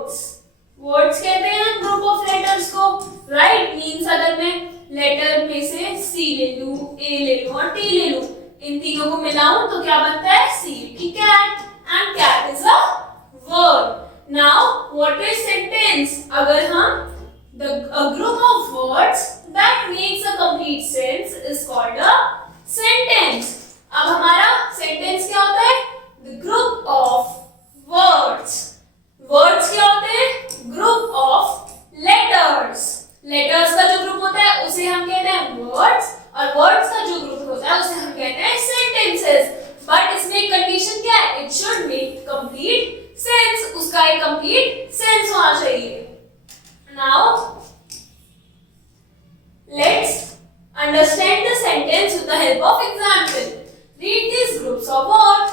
Words. Words कहते हैं group of letters को, राइट। मीन्स अगर मैं लेटर में से सी ले लूं, ए ले लूं और टी ले लूं, इन तीनों को मिलाऊं तो क्या बनता है? सी की cat, and cat is a word. Now what is sentence? अगर हम a group of words that makes a complete sense is called a sentence. अब हमारा सेंटेंस क्या होता है? The group of words. Words क्या होते हैं? Group of letters. लेटर्स का जो ग्रुप होता है उसे हम कहते हैं वर्ड्स, और वर्ड्स का जो ग्रुप होता है उसे हम कहते हैं सेंटेंसेस। बट इसमें एक कंडीशन क्या है? It should make complete sense. उसका एक कंप्लीट सेंस होना चाहिए। Now let's understand the sentence with the help of example. Read these groups of words.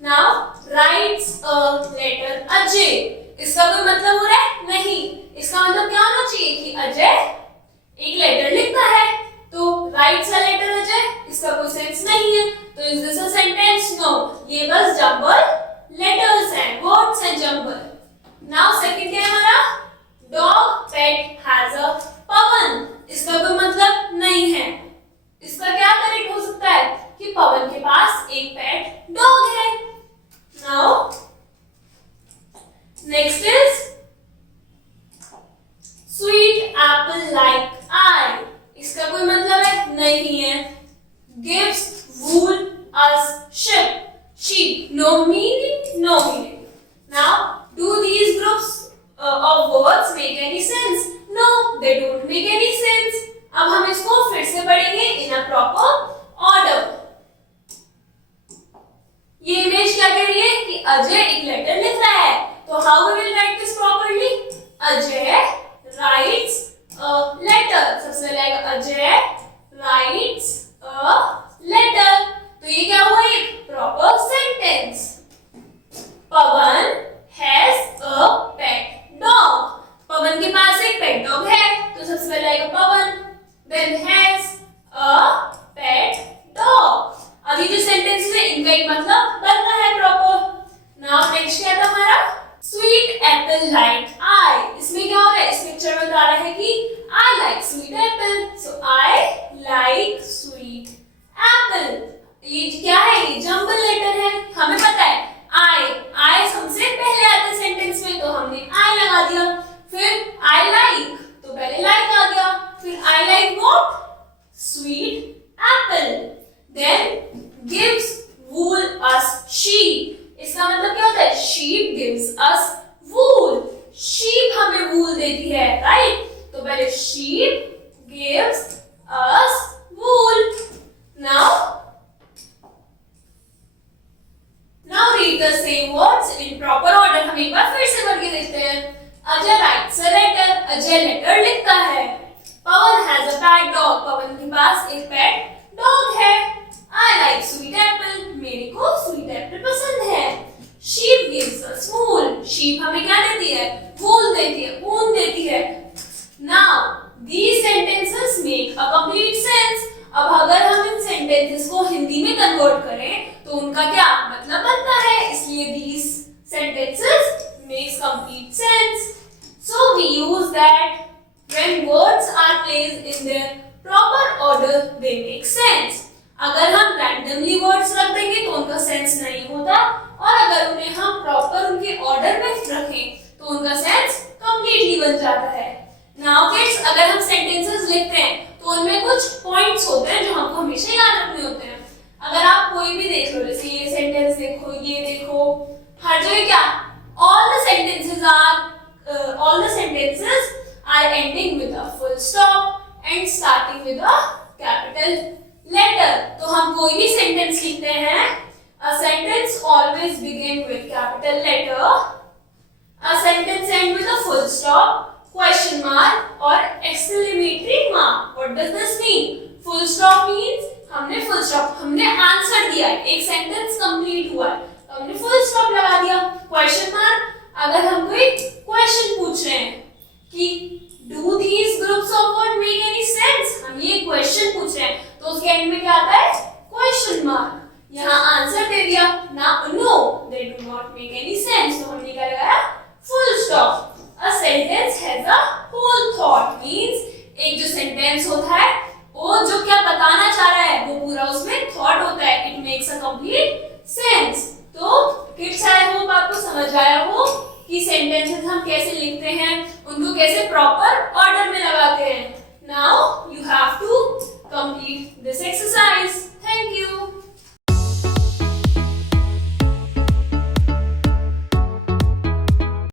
Now writes a letter Ajay. इसका कोई मतलब हो रहा है? नहीं। इसका मतलब क्या होना चाहिए कि अजय एक लेटर लिखता है, तो writes a letter Ajay इसका कोई सेंस नहीं है। तो is this a sentence? No. ये बस जंबल लेटर्स हैं, वर्ड्स हैं जंबल। Now second क्या है हमारा? Dog pet has a पवन। इसका कोई मतलब नहीं है। इसका क्या करेक्ट हो सकता है कि पवन के पास एक पेट डॉग है। Now next is sweet Apple like I. इसका कोई मतलब है? नहीं है। Gives wool us ship. sheep, no meaning, no meaning. Now do these groups of words make any sense? No, they don't make any sense. अब हम इसको फिर से पढ़ेंगे in a proper order. ये इमेज क्या कह रही है कि अजय एक लेटर लिख रहा है, तो how we will write this properly? Ajay writes a letter. सबसे पहले आएगा अजय writes a letter. तो ये क्या हुआ? एक proper sentence. Pawan has a pet dog. पवन के पास एक पेट डॉग है, तो सबसे पहले आएगा पवन, then has a pet dog. अभी जो सेंटेंस है इनका एक मतलब बन रहा है प्रॉपर। नाउ नेक्स्ट क्या था हमारा? Sweet Apple like I. इसमें क्या हो रहा है? इस पिक्चर में बता रहा है कि I like sweet Apple, so I like sweet Apple. ये क्या है? ये जंबल लेटर है। हमें पता है आई हमसे पहले आते सेंटेंस में, तो हमने आई लगा दिया। फिर आई लाइक, तो पहले लाइक आ गया। फिर I like what? Sweet apple. Then gives wool us sheep. इसका मतलब क्या होता है? Sheep gives us wool. Sheep हमें वूल देती है, राइट। तो पहले sheep gives us wool. Now read the same words in proper order. हम एक बार फिर से पढ़ के देखते हैं। Ajay writes a letter. Ajay letter लिखता है। पवन has a pet dog. पवन के पास एक पेट डॉग है। I like sweet apple. मेरे को स्वीट एप्पल पसंद है। Sheep gives us wool. Sheep हमें क्या देती है? wool देती है, ऊन देती है। Now these sentences make a complete sense. अब अगर हम इन सेंटेंसेस को हिंदी में कन्वर्ट करें तो उनका क्या मतलब बनता है? इसलिए these sentences makes complete sense. So we use that when words are placed in their proper order, they make sense. अगर हम randomly words रख देंगे तो उनका सेंस नहीं होता, और अगर उन्हें हम प्रॉपर उनके ऑर्डर में रखें तो उनका सेंस कंप्लीटली बन जाता है। नाउ किड्स, अगर हम सेंटेंसेस लिखते हैं तो उनमें कुछ पॉइंट्स होते हैं जो हमको हमेशा याद रखने होते हैं। अगर आप कोई भी देख लो, जैसे ये सेंटेंस देखो, ये देखो, हर जगह क्या all the sentences are ending with a full stop and starting with a capital letter. तो हम कोई भी सेंटेंस लिखते हैं, a sentence always begin with capital letter, a sentence end with a full stop, question mark और exclamatory mark. What does this mean? Full stop means हमने answer दिया है, एक सेंटेंस कंप्लीट हुआ है, तो हमने फुल स्टॉप लगा दिया। क्वेश्चन मार्क, अगर हम कोई क्वेश्चन पूछ रहे हैं कि do these groups of word make any sense, हम ये क्वेश्चन पूछ रहे हैं, तो उसके एंड में क्या आता है? Question mark. यहाँ आंसर दे दिया ना, no they do not make any sense, तो हमने क्या लगाया? Full stop. हम कैसे लिखते हैं, उनको कैसे प्रॉपर ऑर्डर में लगाते हैं. Now you have to complete this exercise. Thank you.